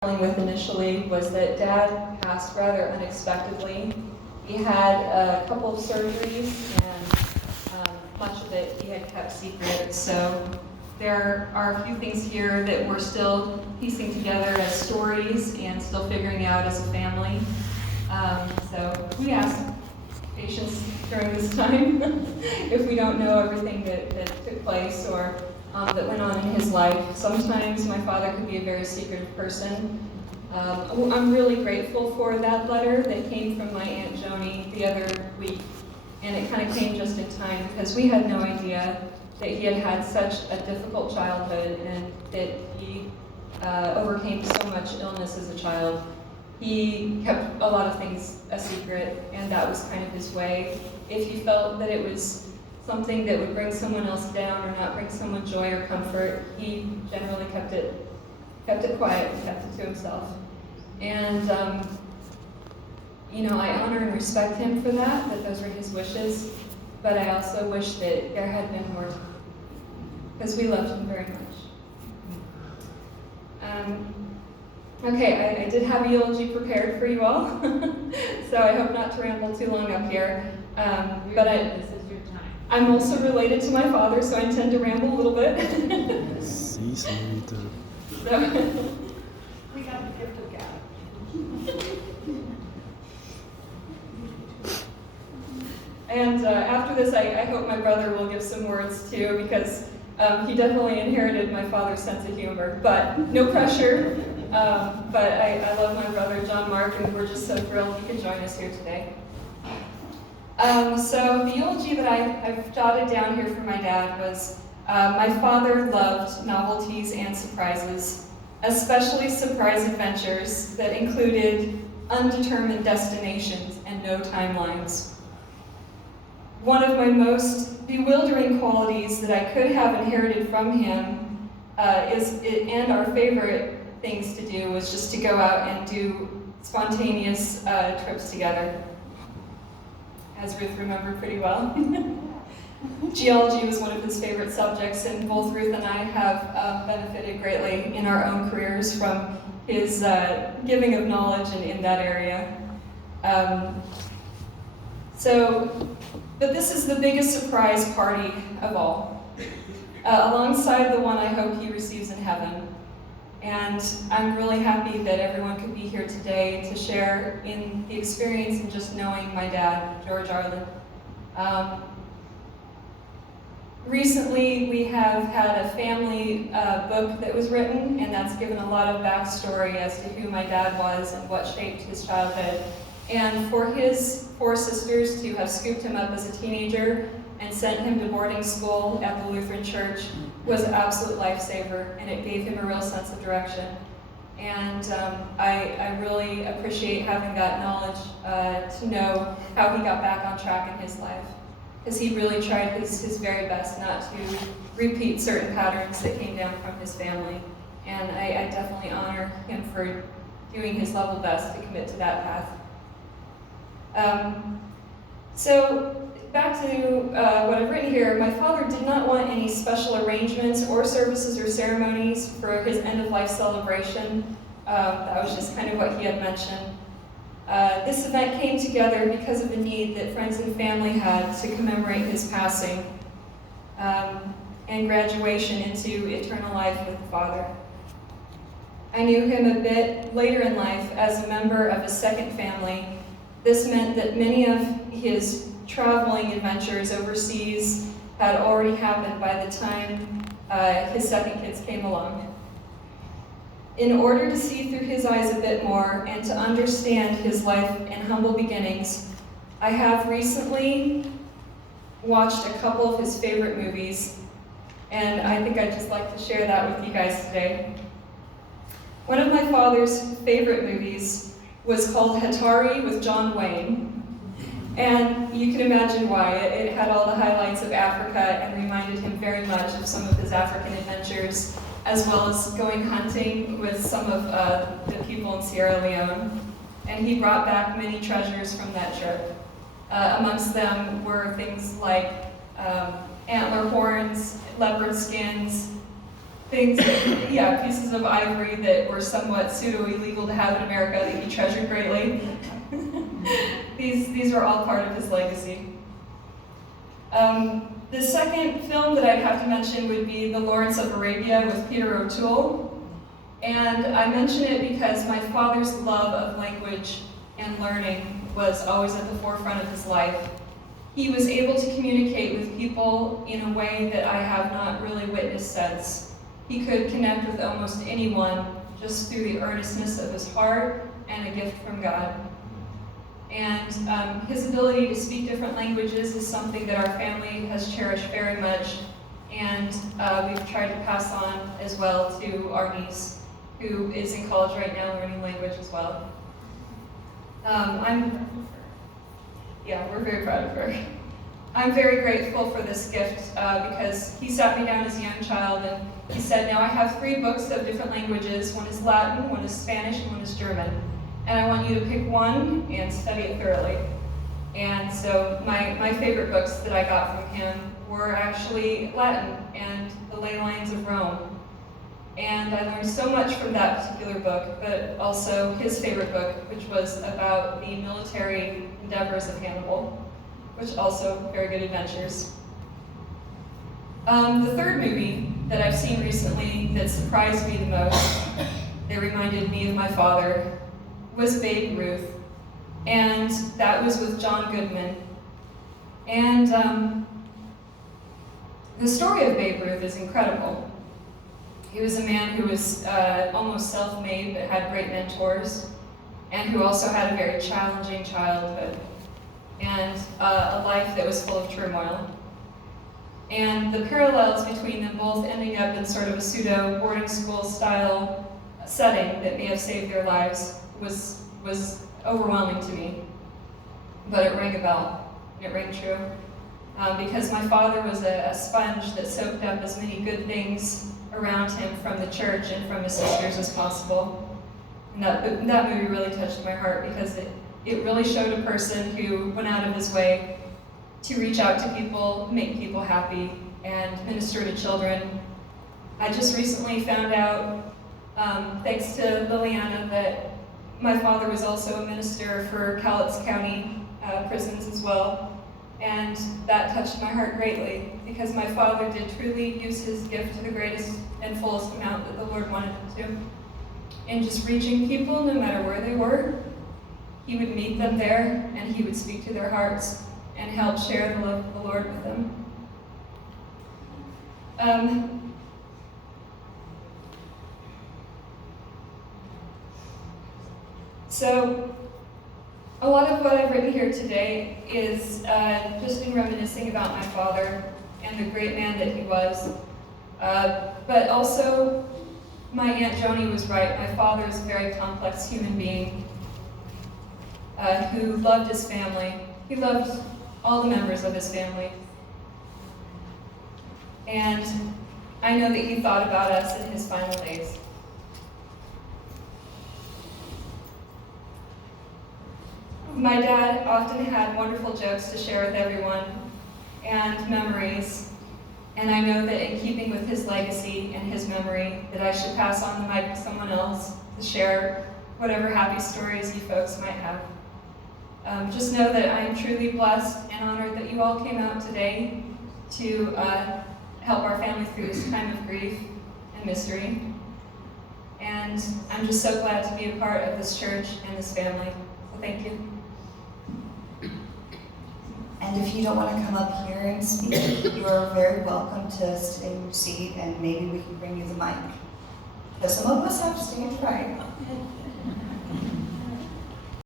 with initially was that Dad passed rather unexpectedly. He had a couple of surgeries, and much of it he had kept secret. So there are a few things here that we're still piecing together as stories and still figuring out as a family. So we ask patience during this time if we don't know everything that took place or that went on in his life. Sometimes my father could be a very secretive person. I'm really grateful for that letter that came from my Aunt Joni the other week, and it kind of came just in time because we had no idea that he had had such a difficult childhood and that he overcame so much illness as a child. He kept a lot of things a secret, and that was kind of his way. If he felt that it was something that would bring someone else down or not bring someone joy or comfort, he generally kept it quiet and kept it to himself. And I honor and respect him for that those were his wishes, but I also wish that there had been more time, because we loved him very much. Okay, I did have a eulogy prepared for you all, so I hope not to ramble too long up here. This is your time. I'm also related to my father, so I intend to ramble a little bit. Sí, señorita. So, We got the gift of gab. and after this, I hope my brother will give some words too, because he definitely inherited my father's sense of humor, but no pressure. But I love my brother, John Mark, and we're just so thrilled he could join us here today. So the eulogy that I've jotted down here for my dad was, my father loved novelties and surprises, especially surprise adventures that included undetermined destinations and no timelines. One of my most bewildering qualities that I could have inherited from him and our favorite things to do was just to go out and do spontaneous trips together, as Ruth remembered pretty well. Geology was one of his favorite subjects, and both Ruth and I have benefited greatly in our own careers from his giving of knowledge in that area. But this is the biggest surprise party of all, alongside the one I hope he receives in heaven. And I'm really happy that everyone could be here today to share in the experience and just knowing my dad, George Arlen. Recently, we have had a family book that was written, and that's given a lot of backstory as to who my dad was and what shaped his childhood. And for his 4 sisters to have scooped him up as a teenager and sent him to boarding school at the Lutheran Church was an absolute lifesaver, and it gave him a real sense of direction. And I really appreciate having that knowledge to know how he got back on track in his life, because he really tried his very best not to repeat certain patterns that came down from his family. And I definitely honor him for doing his level best to commit to that path. So back to what I've written here, my father did not want any special arrangements or services or ceremonies for his end-of-life celebration. That was just kind of what he had mentioned. This event came together because of the need that friends and family had to commemorate his passing and graduation into eternal life with the Father. I knew him a bit later in life as a member of a second family. This meant that many of his traveling adventures overseas had already happened by the time his second kids came along. In order to see through his eyes a bit more and to understand his life and humble beginnings, I have recently watched a couple of his favorite movies, and I think I'd just like to share that with you guys today. One of my father's favorite movies was called Hatari with John Wayne. And you can imagine why. It had all the highlights of Africa and reminded him very much of some of his African adventures, as well as going hunting with some of the people in Sierra Leone. And he brought back many treasures from that trip. Amongst them were things like antler horns, leopard skins, things, yeah, pieces of ivory that were somewhat pseudo-illegal to have in America that he treasured greatly. These were all part of his legacy. The second film that I'd have to mention would be The Lawrence of Arabia with Peter O'Toole. And I mention it because my father's love of language and learning was always at the forefront of his life. He was able to communicate with people in a way that I have not really witnessed since. He could connect with almost anyone just through the earnestness of his heart and a gift from God. And his ability to speak different languages is something that our family has cherished very much, and we've tried to pass on as well to our niece, who is in college right now learning language as well. We're very proud of her. I'm very grateful for this gift because he sat me down as a young child and he said, now I have 3 books of different languages. One is Latin, one is Spanish, and one is German. And I want you to pick one and study it thoroughly. And so my favorite books that I got from him were actually Latin and The Ley Lines of Rome. And I learned so much from that particular book, but also his favorite book, which was about the military endeavors of Hannibal, which also very good adventures. The third movie that I've seen recently that surprised me the most, that reminded me of my father, was Babe Ruth, and that was with John Goodman. And the story of Babe Ruth is incredible. He was a man who was almost self-made but had great mentors, and who also had a very challenging childhood, and a life that was full of turmoil. And the parallels between them both ending up in sort of a pseudo boarding school style setting that may have saved their lives was overwhelming to me. But it rang a bell. It rang true. Because my father was a sponge that soaked up as many good things around him from the church and from his sisters as possible. And that movie really touched my heart because it really showed a person who went out of his way to reach out to people, make people happy, and minister to children. I just recently found out, thanks to Liliana, that my father was also a minister for Cowlitz County prisons as well. And that touched my heart greatly because my father did truly use his gift to the greatest and fullest amount that the Lord wanted him to. In just reaching people, no matter where they were, he would meet them there and he would speak to their hearts and help share the love of the Lord with them. So, a lot of what I've written here today is just in reminiscing about my father and the great man that he was. But also, my Aunt Joni was right. My father is a very complex human being who loved his family. He loved all the members of his family. And I know that he thought about us in his final days. My dad often had wonderful jokes to share with everyone and memories, and I know that in keeping with his legacy and his memory, that I should pass on the mic to someone else to share whatever happy stories you folks might have. Just know that I am truly blessed and honored that you all came out today to help our family through this time of grief and mystery. And I'm just so glad to be a part of this church and this family. So thank you. And if you don't want to come up here and speak, you are very welcome to stay in your seat and maybe we can bring you the mic. Because some of us have stage fright.